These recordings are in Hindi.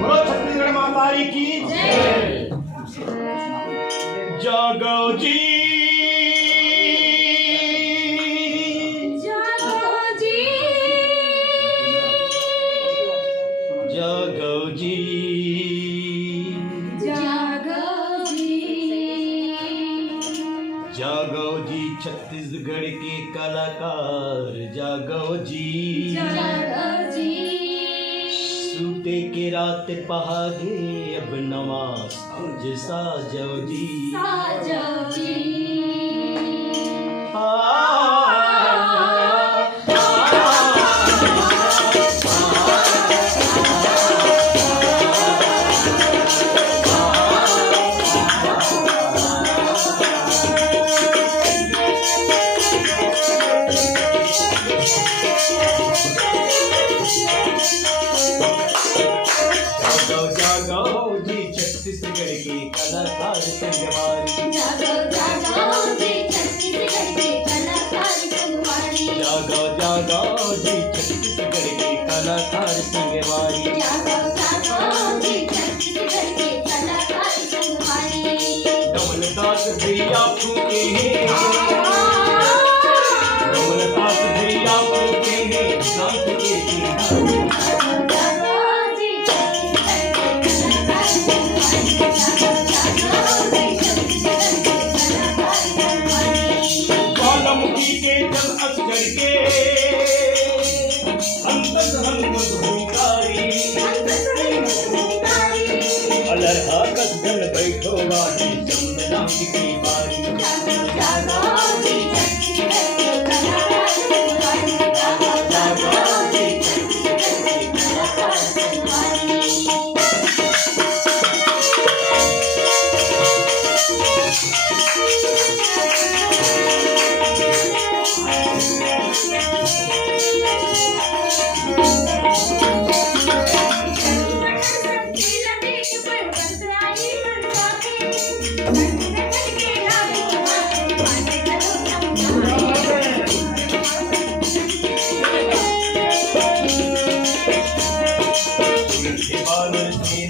बोलो छत्तीसगढ़ मातारी की जय। जागो जी जागो जी जागो जी जागो जी जागो जी छत्तीसगढ़ के कलाकार जागो जी जागो जी सूते के रात पहागे अब नमाज तुझ साजो जी साजो जी जागो जी छत्तीसगढ़ के कलाकार संगवारी जागो जागो जी छत्तीसगढ़ के कलाकार संगवारी जागो जागो जी छत्तीसगढ़ के कलाकार संगवारी जागो जागो जी छत्तीसगढ़ के कलाकार संगवारी कमलदास भैया फूके हैं कमलदास भैया फूके हैं शांत के किनारे ज्वालामुखी के जल असगर के अंतर्धन मधुकारी अलरहा कसगन बैठो वाली जमुना की बारी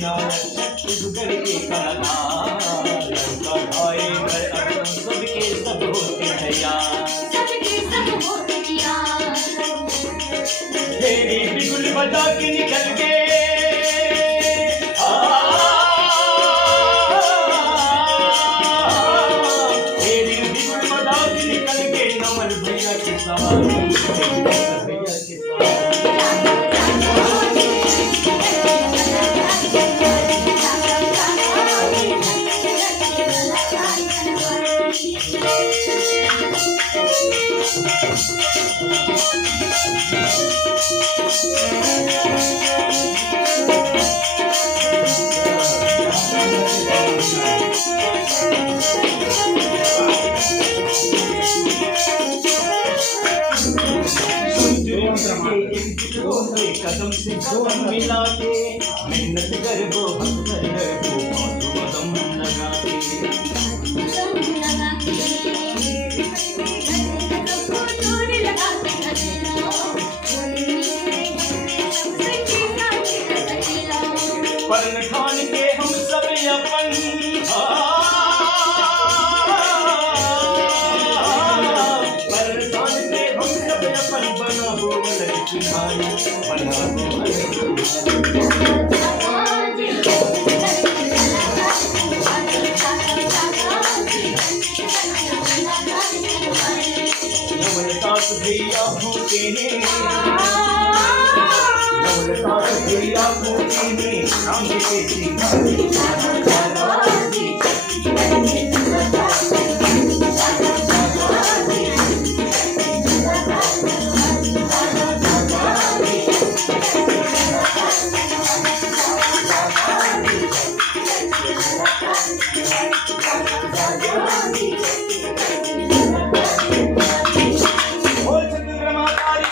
छत्तीसगढ़ के कलाकार लड़का भाई घर अब सबके सब होते हैं यार तेरी बिगुल बजा के निकल के तेरी बिगुल बजा के निकल के नमन भैया के सवारी भैया के कदम से कदम मिला के मेहनत कर वो हक कर वो कदम लगा पर ठान के हम सब अपन पर ठान के हम सब अपन बना हो बना कमलदास भैया भूखे हैं कमलदास भैया भूखे हैं राम के सिंह